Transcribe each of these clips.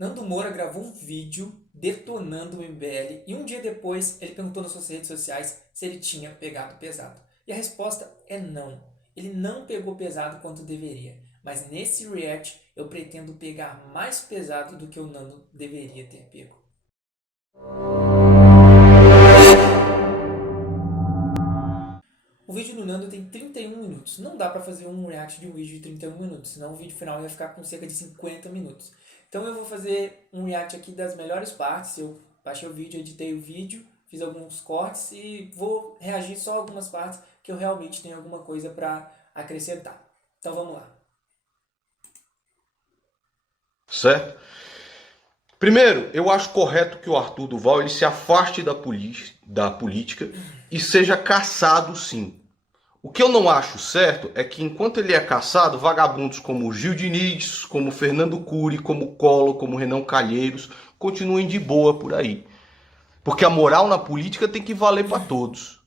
Nando Moura gravou um vídeo detonando o MBL e um dia depois ele perguntou nas suas redes sociais se ele tinha pegado pesado. E a resposta é não. Ele não pegou pesado quanto deveria. Mas nesse react eu pretendo pegar mais pesado do que o Nando deveria ter pego. O vídeo do Nando tem 31 minutos. Não dá pra fazer um react de um vídeo de 31 minutos, senão o vídeo final ia ficar com cerca de 50 minutos. Então eu vou fazer um react aqui das melhores partes. Eu baixei o vídeo, editei o vídeo, fiz alguns cortes e vou reagir só a algumas partes que eu realmente tenho alguma coisa pra acrescentar. Então vamos lá. Certo? Primeiro, eu acho correto que o Arthur Duval ele se afaste da política e seja caçado, sim. O que eu não acho certo é que enquanto ele é caçado, vagabundos como Gil Diniz, como Fernando Cury, como Collor, como Renan Calheiros, continuem de boa por aí. Porque a moral na política tem que valer para todos.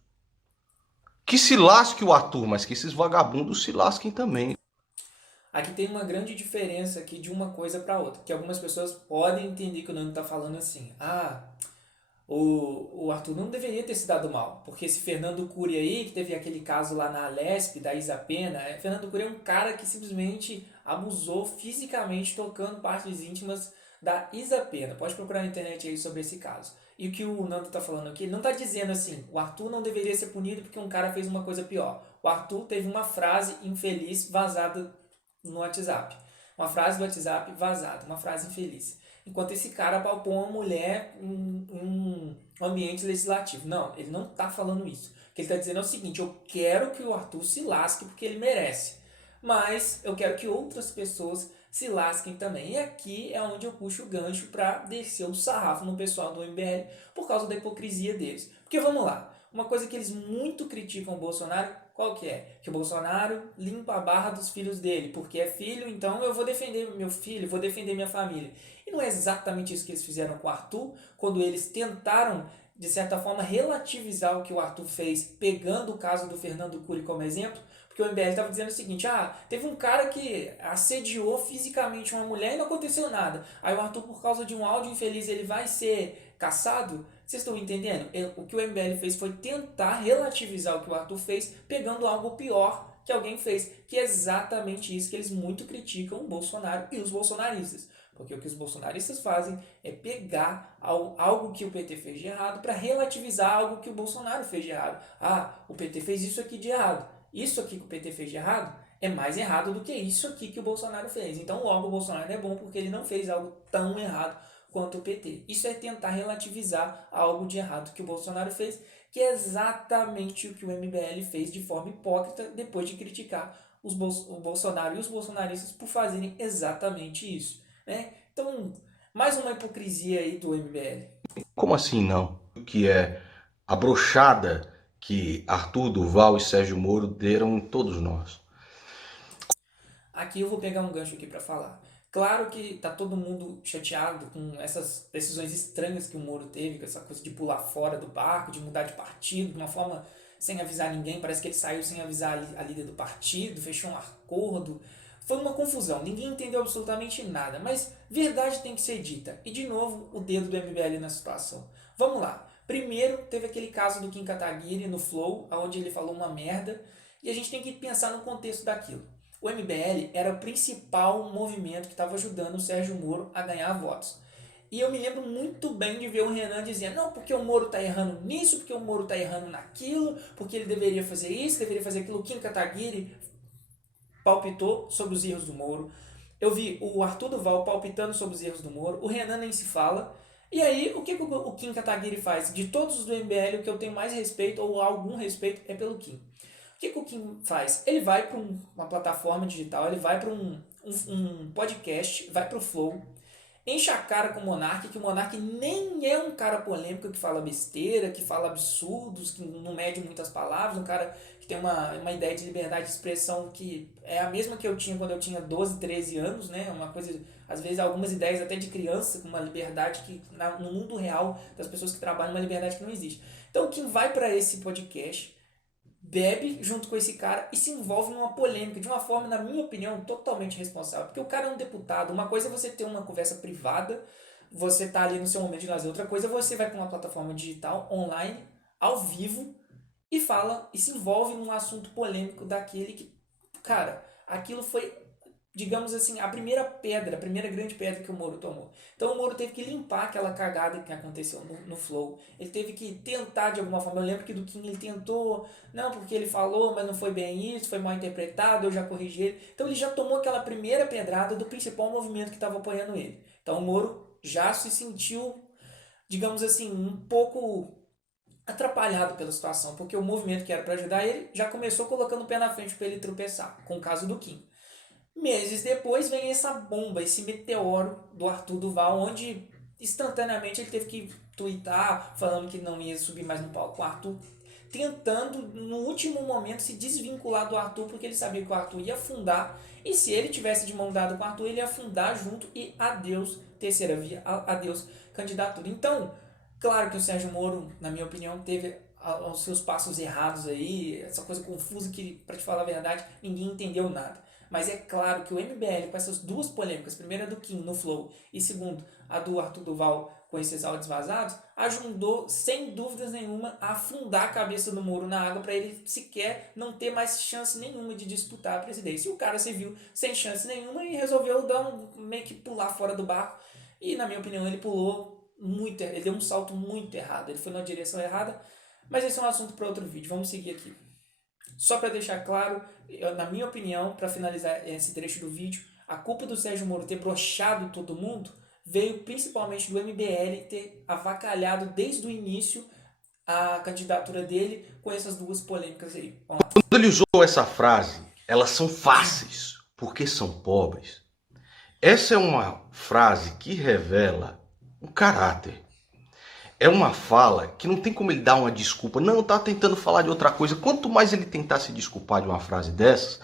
Que se lasque o Arthur, mas que esses vagabundos se lasquem também. Aqui tem uma grande diferença aqui de uma coisa para outra, que algumas pessoas podem entender que o Nando está falando assim. O Arthur não deveria ter se dado mal, porque esse Fernando Cury aí, que teve aquele caso lá na Alesp, da Isa Pena, Fernando Cury é um cara que simplesmente abusou fisicamente tocando partes íntimas da Isa Pena. Pode procurar na internet aí sobre esse caso. E o que o Nando tá falando aqui, ele não tá dizendo assim, o Arthur não deveria ser punido porque um cara fez uma coisa pior. O Arthur teve uma frase infeliz vazada no WhatsApp. Uma frase do WhatsApp vazada, uma frase infeliz. Enquanto esse cara palpou uma mulher em um ambiente legislativo. Não, ele não está falando isso. O que ele está dizendo é o seguinte: eu quero que o Arthur se lasque porque ele merece. Mas eu quero que outras pessoas se lasquem também. E aqui é onde eu puxo o gancho para descer o sarrafo no pessoal do MBL por causa da hipocrisia deles. Porque vamos lá, uma coisa que eles muito criticam o Bolsonaro, qual que é? Que o Bolsonaro limpa a barra dos filhos dele, porque é filho, então eu vou defender meu filho, vou defender minha família. E não é exatamente isso que eles fizeram com o Arthur, quando eles tentaram, de certa forma, relativizar o que o Arthur fez, pegando o caso do Fernando Cury como exemplo, porque o MBL estava dizendo o seguinte: teve um cara que assediou fisicamente uma mulher e não aconteceu nada. Aí o Arthur, por causa de um áudio infeliz, ele vai ser caçado. Vocês estão entendendo? O que o MBL fez foi tentar relativizar o que o Arthur fez, pegando algo pior que alguém fez, que é exatamente isso que eles muito criticam o Bolsonaro e os bolsonaristas. Porque o que os bolsonaristas fazem é pegar algo que o PT fez de errado para relativizar algo que o Bolsonaro fez de errado. O PT fez isso aqui de errado. Isso aqui que o PT fez de errado é mais errado do que isso aqui que o Bolsonaro fez. Então logo o Bolsonaro é bom porque ele não fez algo tão errado quanto o PT. Isso é tentar relativizar algo de errado que o Bolsonaro fez, que é exatamente o que o MBL fez de forma hipócrita depois de criticar o Bolsonaro e os bolsonaristas por fazerem exatamente isso. Né? Então, mais uma hipocrisia aí do MBL. Como assim não? Que é a brochada que Arthur Duval e Sérgio Moro deram em todos nós. Aqui eu vou pegar um gancho aqui para falar. Claro que tá todo mundo chateado com essas decisões estranhas que o Moro teve, com essa coisa de pular fora do barco, de mudar de partido, de uma forma sem avisar ninguém. Parece que ele saiu sem avisar a líder do partido, fechou um acordo. Foi uma confusão, ninguém entendeu absolutamente nada, mas verdade tem que ser dita. E de novo, o dedo do MBL na situação. Vamos lá. Primeiro, teve aquele caso do Kim Kataguiri no Flow, onde ele falou uma merda, e a gente tem que pensar no contexto daquilo. O MBL era o principal movimento que estava ajudando o Sérgio Moro a ganhar votos. E eu me lembro muito bem de ver o Renan dizendo: não, porque o Moro tá errando nisso, porque o Moro tá errando naquilo, porque ele deveria fazer isso, deveria fazer aquilo. O Kim Kataguiri palpitou sobre os erros do Moro. Eu vi o Arthur Duval palpitando sobre os erros do Moro. O Renan nem se fala. E aí, o que o Kim Kataguiri faz? De todos os do MBL, o que eu tenho mais respeito, ou algum respeito, é pelo Kim. O que o Kim faz? Ele vai para uma plataforma digital, ele vai para um podcast, vai para o Flow, enche a cara com o Monark, que o Monark nem é um cara polêmico que fala besteira, que fala absurdos, que não mede muitas palavras, um cara que tem uma ideia de liberdade de expressão que é a mesma que eu tinha quando eu tinha 12, 13 anos, né? Uma coisa, às vezes algumas ideias até de criança, com uma liberdade que no mundo real das pessoas que trabalham, uma liberdade que não existe. Então quem vai para esse podcast bebe junto com esse cara e se envolve numa polêmica de uma forma, na minha opinião, totalmente responsável. Porque o cara é um deputado. Uma coisa é você ter uma conversa privada, você tá ali no seu momento de lazer. Outra coisa é você vai para uma plataforma digital, online, ao vivo, e fala e se envolve num assunto polêmico daquele que, cara, aquilo foi, digamos assim, a primeira pedra, a primeira grande pedra que o Moro tomou. Então o Moro teve que limpar aquela cagada que aconteceu no Flow. Ele teve que tentar de alguma forma. Eu lembro que do Kim ele tentou, não, porque ele falou, mas não foi bem isso, foi mal interpretado, eu já corrigi ele. Então ele já tomou aquela primeira pedrada do principal movimento que estava apoiando ele. Então o Moro já se sentiu, digamos assim, um pouco atrapalhado pela situação, porque o movimento que era para ajudar ele já começou colocando o pé na frente para ele tropeçar, com o caso do Kim. Meses depois vem essa bomba, esse meteoro do Arthur Duval, onde instantaneamente ele teve que twittar falando que não ia subir mais no palco com o Arthur, tentando no último momento se desvincular do Arthur, porque ele sabia que o Arthur ia afundar, e se ele tivesse de mão dada com o Arthur, ele ia afundar junto e adeus terceira via, adeus candidatura. Então, claro que o Sérgio Moro, na minha opinião, teve os seus passos errados aí, essa coisa confusa que, para te falar a verdade, ninguém entendeu nada. Mas é claro que o MBL, com essas duas polêmicas, primeira do Kim no Flow e segundo a do Arthur Duval com esses áudios vazados, ajudou sem dúvidas nenhuma a afundar a cabeça do Moro na água para ele sequer não ter mais chance nenhuma de disputar a presidência. E o cara se viu sem chance nenhuma e resolveu meio que pular fora do barco. E na minha opinião ele pulou muito, ele deu um salto muito errado, ele foi na direção errada, mas esse é um assunto para outro vídeo, vamos seguir aqui. Só para deixar claro, na minha opinião, para finalizar esse trecho do vídeo, a culpa do Sérgio Moro ter broxado todo mundo veio principalmente do MBL ter avacalhado desde o início a candidatura dele com essas duas polêmicas aí. Quando ele usou essa frase, elas são fáceis porque são pobres. Essa é uma frase que revela o caráter. É uma fala que não tem como ele dar uma desculpa. Não, tá tentando falar de outra coisa. Quanto mais ele tentar se desculpar de uma frase dessas,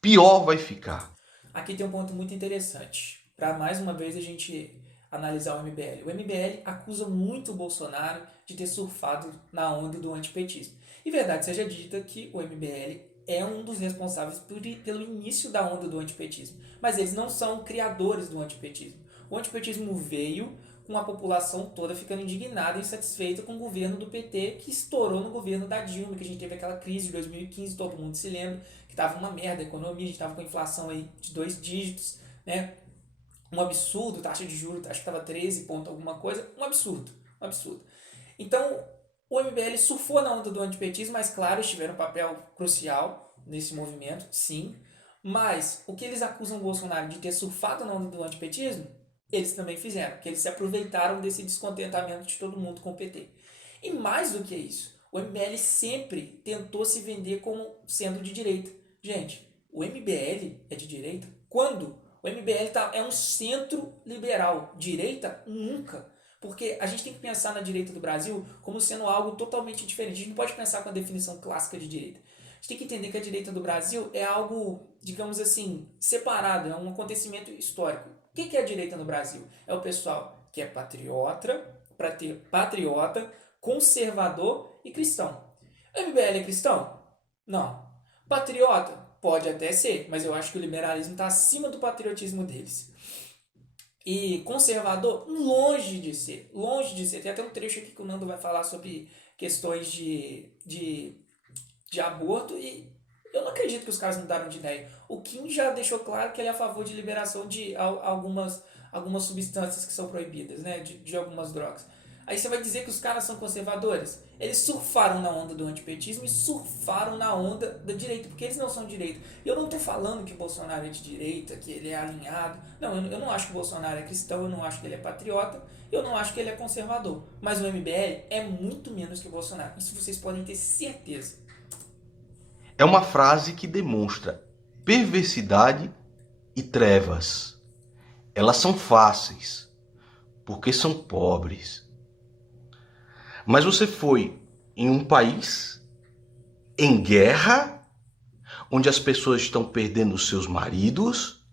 pior vai ficar. Aqui tem um ponto muito interessante. Para mais uma vez a gente analisar o MBL. O MBL acusa muito o Bolsonaro de ter surfado na onda do antipetismo. E verdade seja dita que o MBL é um dos responsáveis pelo início da onda do antipetismo. Mas eles não são criadores do antipetismo. O antipetismo veio com a população toda ficando indignada e insatisfeita com o governo do PT, que estourou no governo da Dilma, que a gente teve aquela crise de 2015, todo mundo se lembra, que estava uma merda a economia, a gente estava com inflação aí de 2 dígitos, né? Um absurdo, taxa de juros, acho que estava 13 ponto alguma coisa, um absurdo. Então, o MBL surfou na onda do antipetismo, mas claro, eles tiveram um papel crucial nesse movimento, sim, mas o que eles acusam o Bolsonaro de ter surfado na onda do antipetismo, eles também fizeram, que eles se aproveitaram desse descontentamento de todo mundo com o PT. E mais do que isso, o MBL sempre tentou se vender como sendo de direita. Gente, o MBL é de direita? Quando? O MBL é um centro liberal. Direita? Nunca. Porque a gente tem que pensar na direita do Brasil como sendo algo totalmente diferente. A gente não pode pensar com a definição clássica de direita. A gente tem que entender que a direita do Brasil é algo, digamos assim, separado, é um acontecimento histórico. O que é a direita no Brasil? É o pessoal que é patriota, conservador e cristão. O MBL é cristão? Não. Patriota? Pode até ser, mas eu acho que o liberalismo está acima do patriotismo deles. E conservador? Longe de ser. Tem até um trecho aqui que o Nando vai falar sobre questões de aborto e eu não acredito que os caras mudaram de ideia. O Kim já deixou claro que ele é a favor de liberação de algumas substâncias que são proibidas, né? De algumas drogas. Aí você vai dizer que os caras são conservadores? Eles surfaram na onda do antipetismo e surfaram na onda da direita, porque eles não são de direita. E eu não estou falando que o Bolsonaro é de direita, que ele é alinhado. Não, eu não acho que o Bolsonaro é cristão, eu não acho que ele é patriota, eu não acho que ele é conservador. Mas o MBL é muito menos que o Bolsonaro. Isso vocês podem ter certeza. É uma frase que demonstra perversidade e trevas. Elas são fáceis, porque são pobres. Mas você foi em um país em guerra, onde as pessoas estão perdendo seus maridos,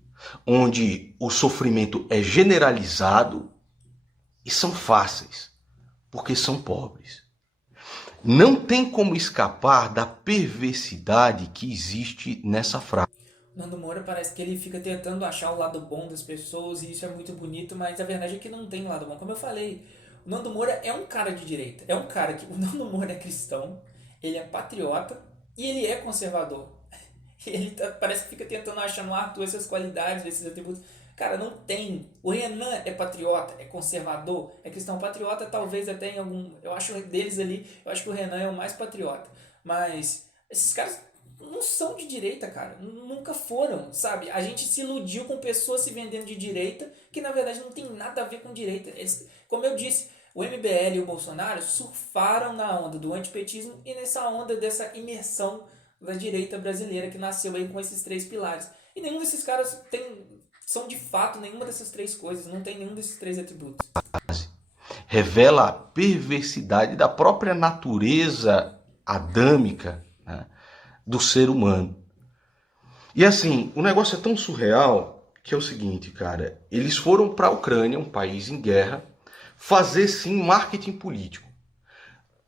onde o sofrimento é generalizado e são fáceis, porque são pobres. Não tem como escapar da perversidade que existe nessa frase. Nando Moura parece que ele fica tentando achar o lado bom das pessoas e isso é muito bonito, mas a verdade é que não tem lado bom. Como eu falei, o Nando Moura é um cara de direita. É um cara que. O Nando Moura é cristão, ele é patriota e ele é conservador. Ele parece que fica tentando achar no Arthur essas qualidades, esses atributos. Cara, não tem. O Renan é patriota, é conservador, é cristão. Patriota talvez até em algum. Eu acho deles ali, eu acho que o Renan é o mais patriota. Mas esses caras não são de direita, cara. Nunca foram, sabe? A gente se iludiu com pessoas se vendendo de direita, que na verdade não tem nada a ver com direita. Eles, como eu disse, o MBL e o Bolsonaro surfaram na onda do antipetismo e nessa onda dessa imersão da direita brasileira que nasceu aí com esses três pilares. E nenhum desses caras são de fato nenhuma dessas três coisas, não tem nenhum desses três atributos. Revela a perversidade da própria natureza adâmica, né, do ser humano. E assim, o negócio é tão surreal que é o seguinte, cara, eles foram para a Ucrânia, um país em guerra, fazer sim marketing político.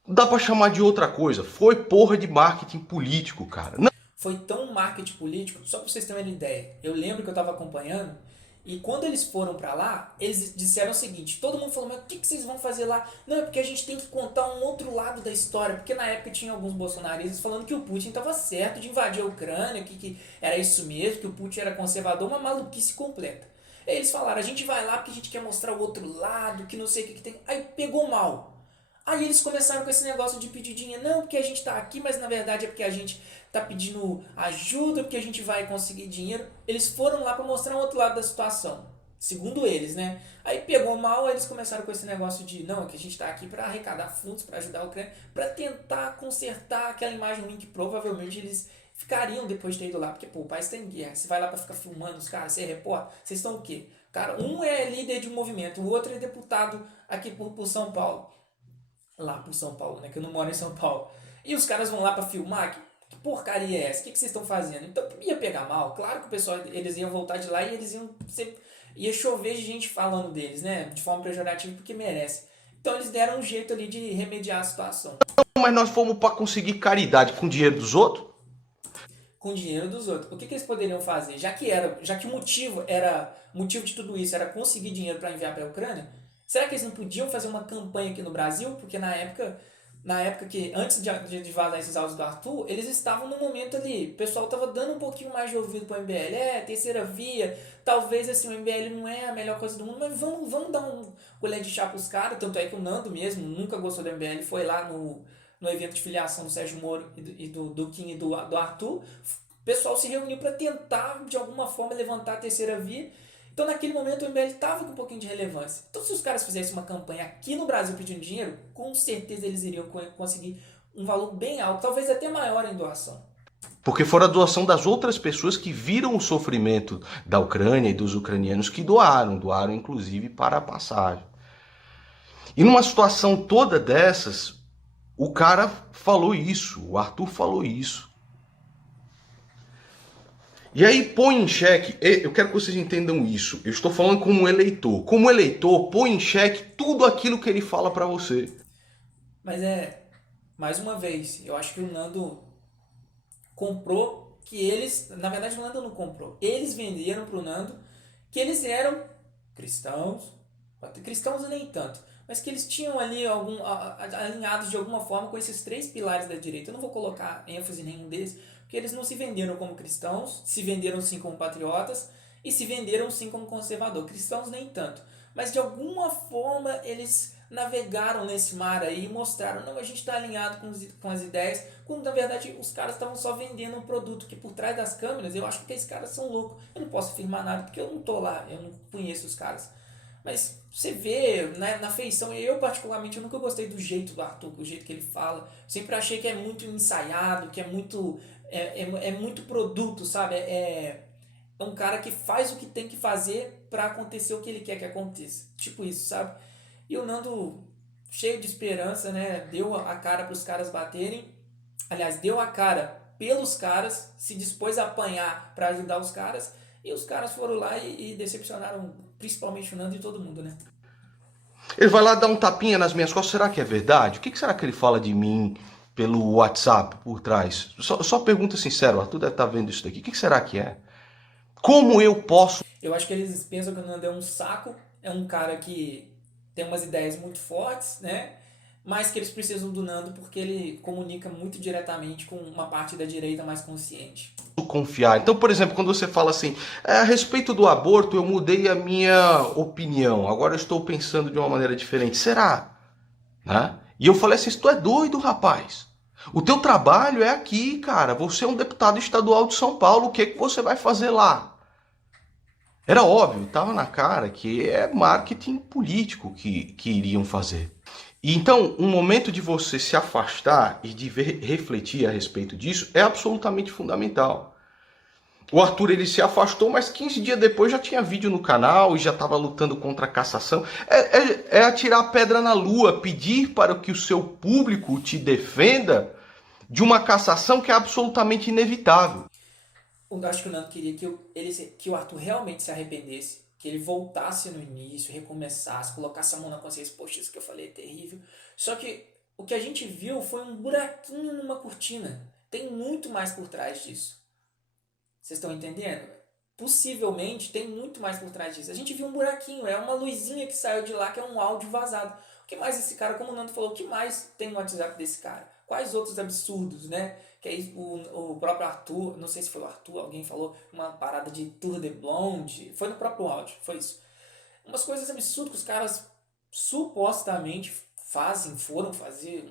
Dá para chamar de outra coisa, foi porra de marketing político, cara. Não. Foi tão marketing político, só para vocês terem uma ideia. Eu lembro que eu estava acompanhando e quando eles foram para lá, eles disseram o seguinte: todo mundo falou, mas o que vocês vão fazer lá? Não, é porque a gente tem que contar um outro lado da história. Porque na época tinha alguns bolsonaristas falando que o Putin estava certo de invadir a Ucrânia, que era isso mesmo, que o Putin era conservador, uma maluquice completa. Aí eles falaram: a gente vai lá porque a gente quer mostrar o outro lado, que não sei o que tem. Aí pegou mal. Aí eles começaram com esse negócio de pedir dinheiro. Não, porque a gente tá aqui, mas na verdade é porque a gente tá pedindo ajuda, porque a gente vai conseguir dinheiro. Eles foram lá para mostrar o outro lado da situação. Segundo eles, né? Aí pegou mal, aí eles começaram com esse negócio de não, é que a gente tá aqui para arrecadar fundos para ajudar a Ucrânia, para tentar consertar aquela imagem ruim que provavelmente eles ficariam depois de ter ido lá. Porque, pô, o país tá em guerra. Você vai lá para ficar filmando os caras, você é repórter, vocês estão o quê? Cara, um é líder de um movimento, o outro é deputado aqui por São Paulo lá pro São Paulo, né? Que eu não moro em São Paulo. E os caras vão lá pra filmar? Que porcaria é essa? O que vocês estão fazendo? Então ia pegar mal. Claro que o pessoal, eles iam voltar de lá e eles iam ser, ia chover de gente falando deles, né? De forma pejorativa, porque merece. Então eles deram um jeito ali de remediar a situação. Mas nós fomos para conseguir caridade com dinheiro dos outros? Com o dinheiro dos outros. O que eles poderiam fazer? Já que o motivo de tudo isso era conseguir dinheiro para enviar para a Ucrânia, será que eles não podiam fazer uma campanha aqui no Brasil? Porque na época que antes de vazar esses áudios do Arthur, eles estavam no momento ali, o pessoal estava dando um pouquinho mais de ouvido para o MBL, terceira via, talvez assim o MBL não é a melhor coisa do mundo, mas vamos dar um colher de chá para os caras, tanto é que o Nando mesmo nunca gostou do MBL, foi lá no evento de filiação do Sérgio Moro do Kim e do Arthur, o pessoal se reuniu para tentar, de alguma forma, levantar a terceira via. Então, naquele momento, o MBL estava com um pouquinho de relevância. Então, se os caras fizessem uma campanha aqui no Brasil pedindo dinheiro, com certeza eles iriam conseguir um valor bem alto, talvez até maior em doação. Porque fora a doação das outras pessoas que viram o sofrimento da Ucrânia e dos ucranianos que doaram inclusive para a passagem. E numa situação toda dessas, o cara falou isso, o Arthur falou isso. E aí põe em xeque, eu quero que vocês entendam isso, eu estou falando como eleitor. Como eleitor, põe em xeque tudo aquilo que ele fala para você. Mas mais uma vez, eu acho que o Nando comprou que eles, na verdade o Nando não comprou, eles venderam pro Nando que eles eram cristãos, cristãos nem tanto, mas que eles tinham ali alinhados de alguma forma com esses três pilares da direita. Eu não vou colocar ênfase em nenhum deles, porque eles não se venderam como cristãos, se venderam sim como patriotas e se venderam sim como conservador. Cristãos nem tanto, mas de alguma forma eles navegaram nesse mar aí e mostraram, não, a gente está alinhado com as ideias, quando na verdade os caras estavam só vendendo um produto que por trás das câmeras, eu acho que esses caras são loucos. Eu não posso afirmar nada porque eu não tô lá, eu não conheço os caras. Mas você vê, né, na feição, e eu particularmente eu nunca gostei do jeito do Arthur, do jeito que ele fala. Sempre achei que é muito ensaiado, que é muito muito produto, sabe? É um cara que faz o que tem que fazer para acontecer o que ele quer que aconteça. Tipo isso, sabe? E o Nando, cheio de esperança, né? Deu a cara para os caras baterem. Aliás, deu a cara pelos caras, se dispôs a apanhar para ajudar os caras. E os caras foram lá e decepcionaram principalmente o Nando e todo mundo, né? Ele vai lá dar um tapinha nas minhas costas, será que é verdade? O que será que ele fala de mim pelo WhatsApp por trás? Só pergunta sincera, o Arthur deve estar vendo isso daqui. O que será que é? Como eu posso... Eu acho que eles pensam que o Nando é um saco, é um cara que tem umas ideias muito fortes, né? Mas que eles precisam do Nando porque ele comunica muito diretamente com uma parte da direita mais consciente. confiar? Então, por exemplo, quando você fala assim, a respeito do aborto, eu mudei a minha opinião, agora eu estou pensando de uma maneira diferente. Será? Né? E eu falei assim, tu é doido, rapaz. O teu trabalho é aqui, cara. Você é um deputado estadual de São Paulo. O que, que você vai fazer lá? Era óbvio, estava na cara que é marketing político que iriam fazer. E então, um momento de você se afastar e de refletir a respeito disso é absolutamente fundamental. O Arthur ele se afastou, mas 15 dias depois já tinha vídeo no canal e já estava lutando contra a cassação. É atirar pedra na lua, pedir para que o seu público te defenda de uma cassação que é absolutamente inevitável. Eu acho que o Nando queria que o Arthur realmente se arrependesse, que ele voltasse no início, recomeçasse, colocasse a mão na consciência, poxa, isso que eu falei é terrível. Só que o que a gente viu foi um buraquinho numa cortina. Tem muito mais por trás disso. Vocês estão entendendo? Possivelmente tem muito mais por trás disso. A gente viu um buraquinho, é uma luzinha que saiu de lá, que é um áudio vazado. O que mais esse cara, como o Nando falou, o que mais tem no WhatsApp desse cara? Quais outros absurdos, né? Que aí o próprio Arthur, não sei se foi o Arthur, alguém falou uma parada de Tour de Blonde. Foi no próprio áudio, foi isso. Umas coisas absurdas que os caras supostamente foram fazer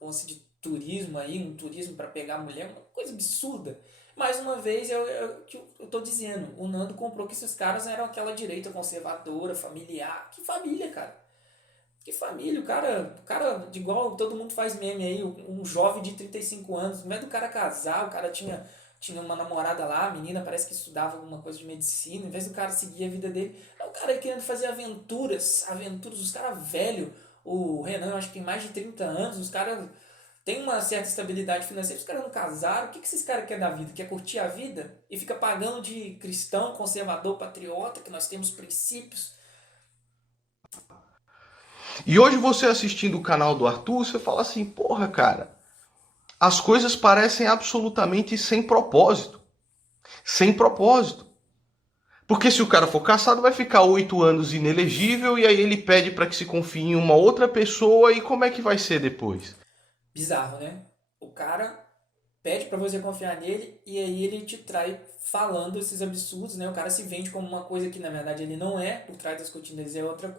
um lance de turismo aí, um turismo para pegar mulher, uma coisa absurda. Mais uma vez, que eu tô dizendo, o Nando comprou que esses caras eram aquela direita conservadora, familiar. Que família, cara. Que família, o cara de igual todo mundo faz meme aí, um jovem de 35 anos, não é do cara casar, o cara tinha uma namorada lá, a menina parece que estudava alguma coisa de medicina, em vez do cara seguir a vida dele, é o cara aí querendo fazer aventuras, os caras velhos, o Renan eu acho que tem mais de 30 anos, os caras têm uma certa estabilidade financeira, os caras não casaram, o que esses caras querem da vida? Quer curtir a vida? E fica pagando de cristão, conservador, patriota, que nós temos princípios. E hoje você assistindo o canal do Arthur, você fala assim, porra, cara, as coisas parecem absolutamente sem propósito. Sem propósito. Porque se o cara for caçado, vai ficar 8 anos inelegível e aí ele pede para que se confie em uma outra pessoa e como é que vai ser depois? Bizarro, né? O cara pede pra você confiar nele e aí ele te trai falando esses absurdos, né? O cara se vende como uma coisa que na verdade ele não é, por trás das cortinas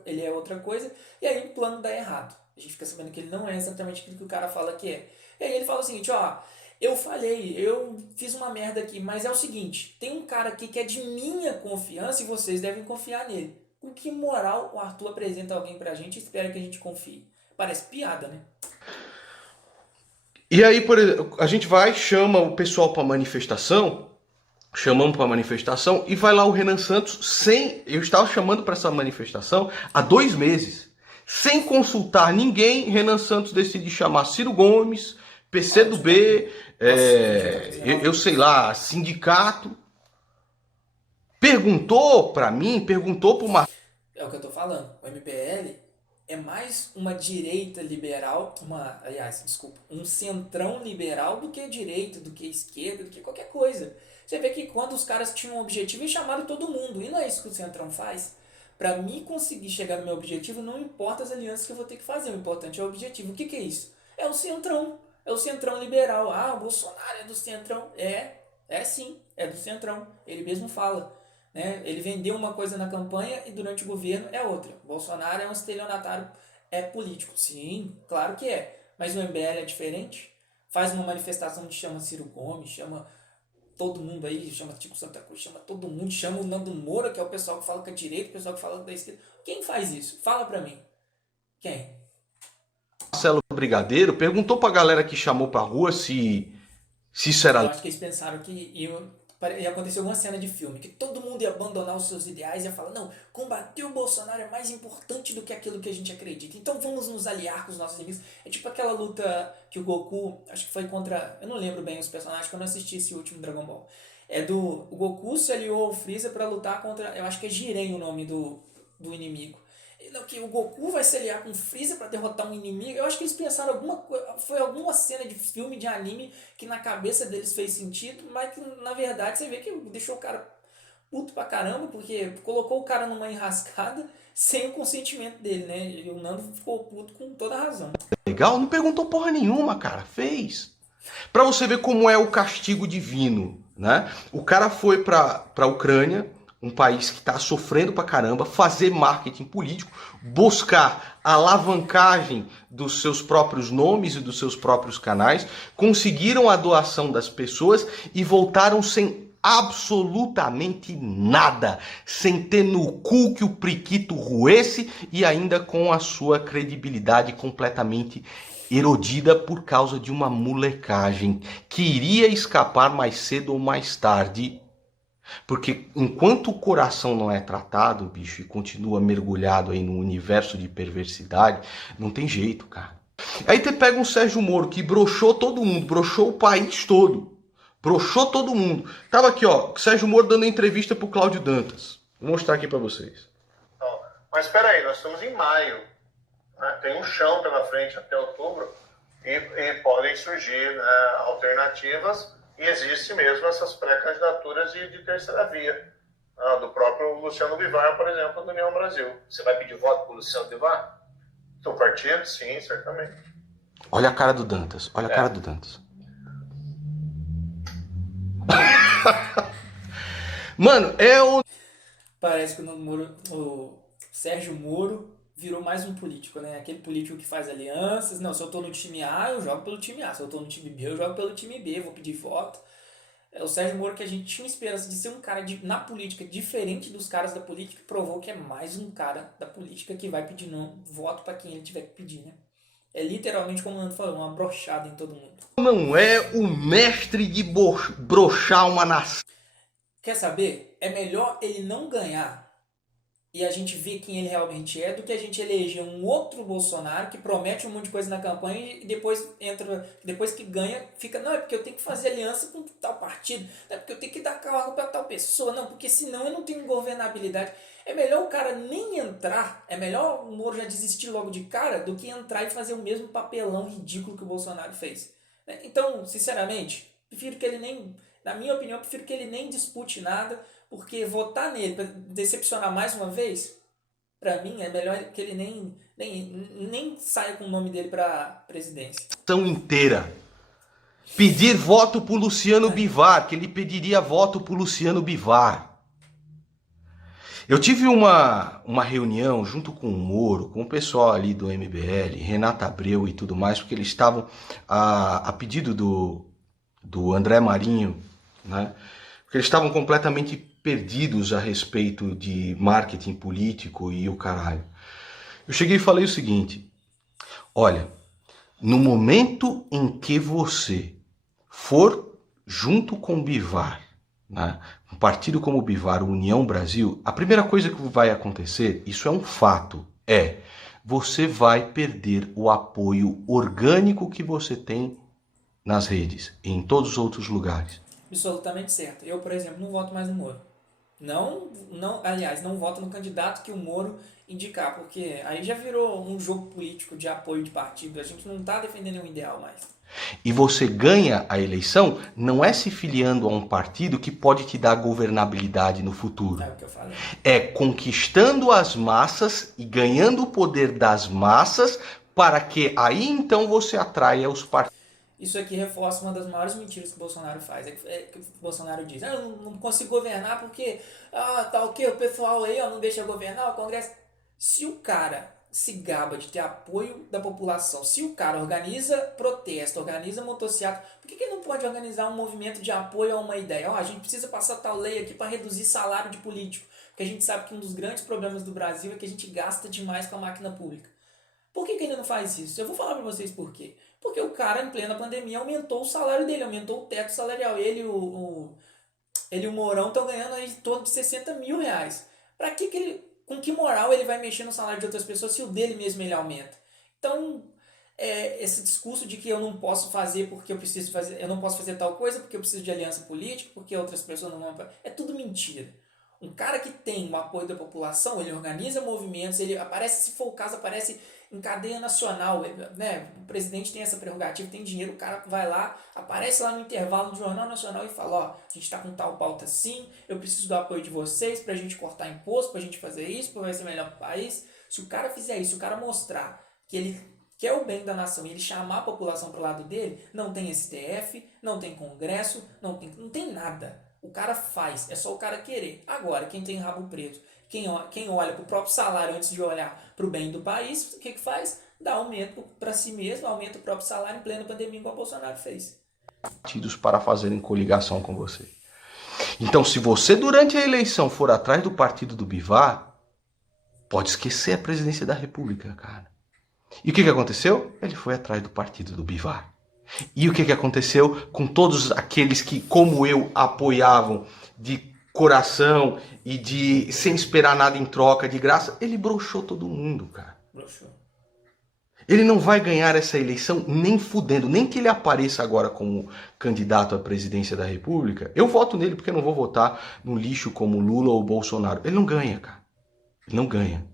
ele é outra coisa, e aí o plano dá errado. A gente fica sabendo que ele não é exatamente aquilo que o cara fala que é. E aí ele fala o seguinte, ó, eu falei, eu fiz uma merda aqui, mas é o seguinte, tem um cara aqui que é de minha confiança e vocês devem confiar nele. Com que moral o Arthur apresenta alguém pra gente e espera que a gente confie? Parece piada, né? E aí, por exemplo, a gente vai, chama o pessoal para manifestação, chamamos para manifestação e vai lá o Renan Santos sem. Eu estava chamando para essa manifestação há 2 meses. Sem consultar ninguém, Renan Santos decide chamar Ciro Gomes, PCdoB, eu sei lá, sindicato. Perguntou para mim, perguntou para uma. É o que eu tô falando. O MBL é mais uma direita liberal, aliás, desculpa, um centrão liberal do que direita, do que esquerda, do que qualquer coisa. Você vê que quando os caras tinham um objetivo, eles chamaram todo mundo. E não é isso que o centrão faz. Para mim conseguir chegar no meu objetivo, não importa as alianças que eu vou ter que fazer. O importante é o objetivo. O que é isso? É o centrão. É o centrão liberal. Ah, o Bolsonaro é do centrão. É sim, é do centrão. Ele mesmo fala. Né? Ele vendeu uma coisa na campanha e durante o governo é outra. Bolsonaro é um estelionatário político. Sim, claro que é. Mas o MBL é diferente. Faz uma manifestação que chama Ciro Gomes, chama todo mundo aí, chama Tico Santa Cruz, chama todo mundo, chama o Nando Moura, que é o pessoal que fala com a direita, o pessoal que fala com a esquerda. Quem faz isso? Fala pra mim. Quem? Marcelo Brigadeiro perguntou para a galera que chamou para rua se isso Eu era. acho que eles pensaram que ia acontecer alguma cena de filme, que todo mundo ia abandonar os seus ideais e ia falar, não, combater o Bolsonaro é mais importante do que aquilo que a gente acredita, então vamos nos aliar com os nossos inimigos. É tipo aquela luta que o Goku, acho que foi contra, eu não lembro bem os personagens, que eu não assisti esse último Dragon Ball. O Goku se aliou ao Freeza pra lutar contra, eu acho que é Jiren o nome do inimigo. Que o Goku vai se aliar com o Freeza pra derrotar um inimigo. Eu acho que eles pensaram foi alguma cena de filme, de anime, que na cabeça deles fez sentido, mas que na verdade você vê que deixou o cara puto pra caramba, porque colocou o cara numa enrascada sem o consentimento dele, né? E o Nando ficou puto com toda a razão. Legal? Não perguntou porra nenhuma, cara. Fez. Pra você ver como é o castigo divino, né? O cara foi pra Ucrânia, um país que tá sofrendo pra caramba, fazer marketing político, buscar alavancagem dos seus próprios nomes e dos seus próprios canais, conseguiram a doação das pessoas e voltaram sem absolutamente nada, sem ter no cu que o priquito roesse e ainda com a sua credibilidade completamente erodida por causa de uma molecagem que iria escapar mais cedo ou mais tarde. Porque enquanto o coração não é tratado, bicho, e continua mergulhado aí no universo de perversidade, não tem jeito, cara. Aí você pega um Sérgio Moro que broxou todo mundo, broxou o país todo. Broxou todo mundo. Tava aqui, ó, Sérgio Moro dando entrevista pro Cláudio Dantas. Vou mostrar aqui pra vocês. Mas espera aí, nós estamos em maio. Né? Tem um chão pela frente até outubro e podem surgir, né, alternativas e existe mesmo essas pré-candidaturas de terceira via. Do próprio Luciano Bivar, por exemplo, do União Brasil. Você vai pedir voto pro Luciano Bivar? Do partido? Sim, certamente. Olha a cara do Dantas, olha a cara do Dantas. Mano, Parece que o Sérgio Moro virou mais um político, né? Aquele político que faz alianças. Não, se eu tô no time A, eu jogo pelo time A. Se eu tô no time B, eu jogo pelo time B. Vou pedir voto. É o Sérgio Moro que a gente tinha esperança de ser um cara na política diferente dos caras da política, provou que é mais um cara da política que vai pedir voto para quem ele tiver que pedir, né? É literalmente, como o Nando falou, uma brochada em todo mundo. não é o mestre de brochar uma nação. Quer saber? É melhor ele não ganhar e a gente ver quem ele realmente é do que a gente eleger um outro Bolsonaro que promete um monte de coisa na campanha e depois depois que ganha, fica, não, é porque eu tenho que fazer aliança com tal partido, não é porque eu tenho que dar cargo para tal pessoa, não, porque senão eu não tenho governabilidade. É melhor o cara nem entrar, é melhor o Moro já desistir logo de cara do que entrar e fazer o mesmo papelão ridículo que o Bolsonaro fez. Então, sinceramente, prefiro que ele nem, na minha opinião, prefiro que ele nem dispute nada, porque votar nele para decepcionar mais uma vez, para mim é melhor que ele nem saia com o nome dele para presidência. Inteira. Pedir voto pro Luciano Bivar, que ele pediria voto pro Luciano Bivar. Eu tive uma reunião junto com o Moro, com o pessoal ali do MBL, Renata Abreu e tudo mais, porque eles estavam a pedido do André Marinho, né? Porque eles estavam completamente perdidos a respeito de marketing político e o caralho. Eu cheguei e falei o seguinte: olha, no momento em que você for junto com o Bivar, né, um partido como o Bivar, o União Brasil, a primeira coisa que vai acontecer, isso é um fato, você vai perder o apoio orgânico que você tem nas redes e em todos os outros lugares. Absolutamente certo. Eu, por exemplo, não voto mais no Moro. Aliás, não voto no candidato que o Moro indicar, porque aí já virou um jogo político de apoio de partido. A gente não está defendendo um ideal mais. E você ganha a eleição não é se filiando a um partido que pode te dar governabilidade no futuro. É o que eu falei. É conquistando as massas e ganhando o poder das massas para que aí então você atraia os partidos. Isso aqui reforça uma das maiores mentiras que o Bolsonaro faz. Que o Bolsonaro diz, eu não consigo governar porque tá o pessoal aí não deixa governar, o Congresso. Se o cara se gaba de ter apoio da população, se o cara organiza protesto, organiza motocicleta, por que ele não pode organizar um movimento de apoio a uma ideia? A gente precisa passar tal lei aqui para reduzir salário de político, porque a gente sabe que um dos grandes problemas do Brasil é que a gente gasta demais com a máquina pública. Por que ele não faz isso? Eu vou falar para vocês por quê. Porque o cara, em plena pandemia, aumentou o salário dele, aumentou o teto salarial. Ele e o Mourão estão ganhando aí em torno de 60 mil reais. Com que moral ele vai mexer no salário de outras pessoas se o dele mesmo ele aumenta? Então, esse discurso de que eu não posso fazer porque eu não posso fazer tal coisa porque eu preciso de aliança política, porque outras pessoas não vão... É tudo mentira. Um cara que tem o apoio da população, ele organiza movimentos, ele aparece, se for o caso, aparece em cadeia nacional, né? O presidente tem essa prerrogativa, tem dinheiro, o cara vai lá, aparece lá no intervalo do Jornal Nacional e fala, ó, a gente tá com tal pauta assim, eu preciso do apoio de vocês pra gente cortar imposto, pra gente fazer isso, pra vai ser melhor pro país. Se o cara fizer isso, se o cara mostrar que ele quer o bem da nação e ele chamar a população pro lado dele, não tem STF, não tem Congresso, não tem nada. O cara faz, é só o cara querer. Agora, quem tem rabo preto, quem olha para o próprio salário antes de olhar para o bem do país, o que faz? Dá aumento para si mesmo, aumenta o próprio salário em plena pandemia, igual o Bolsonaro fez. Partidos para fazerem coligação com você. Então, se você durante a eleição for atrás do partido do Bivar, pode esquecer a presidência da República, cara. E o que aconteceu? Ele foi atrás do partido do Bivar. E o que aconteceu com todos aqueles que, como eu, apoiavam de coração e de sem esperar nada em troca, de graça? Ele broxou todo mundo, cara. Broxou. Ele não vai ganhar essa eleição nem fudendo, nem que ele apareça agora como candidato à presidência da República. Eu voto nele porque eu não vou votar no lixo como Lula ou Bolsonaro. Ele não ganha, cara. Ele não ganha.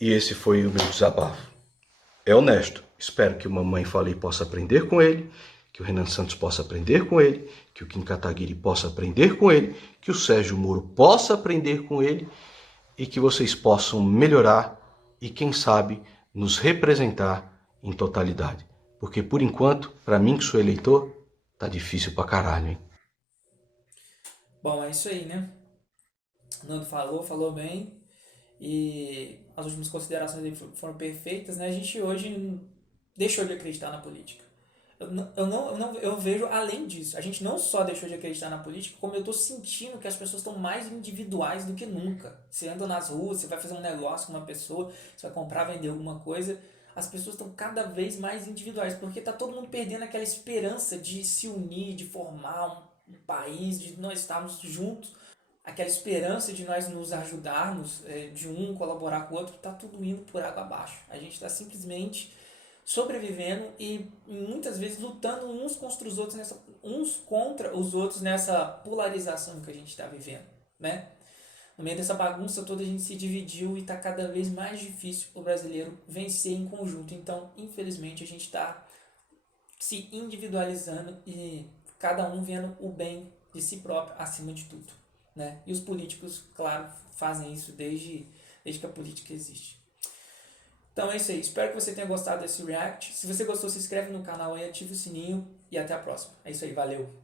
E esse foi o meu desabafo. É honesto. Espero que o Mamãe Falei possa aprender com ele, que o Renan Santos possa aprender com ele, que o Kim Kataguiri possa aprender com ele, que o Sérgio Moro possa aprender com ele e que vocês possam melhorar e, quem sabe, nos representar em totalidade. Porque, por enquanto, para mim que sou eleitor, tá difícil pra caralho, hein? Bom, é isso aí, né? O Nando falou bem. E as últimas considerações dele foram perfeitas, né? A gente hoje deixou de acreditar na política. Eu vejo além disso. A gente não só deixou de acreditar na política, como eu tô sentindo que as pessoas estão mais individuais do que nunca. Você anda nas ruas, você vai fazer um negócio com uma pessoa, você vai comprar, vender alguma coisa, as pessoas estão cada vez mais individuais, porque tá todo mundo perdendo aquela esperança de se unir, de formar um país, de nós estarmos juntos. Aquela esperança de nós nos ajudarmos, de um colaborar com o outro, tá tudo indo por água abaixo. A gente está simplesmente sobrevivendo e muitas vezes lutando uns contra os outros nessa polarização que a gente está vivendo, né? No meio dessa bagunça toda a gente se dividiu e está cada vez mais difícil o brasileiro vencer em conjunto. Então, infelizmente, a gente está se individualizando e cada um vendo o bem de si próprio acima de tudo, né? E os políticos, claro, fazem isso desde que a política existe. Então é isso aí. Espero que você tenha gostado desse react. Se você gostou, se inscreve no canal aí, ativa o sininho e até a próxima. É isso aí. Valeu!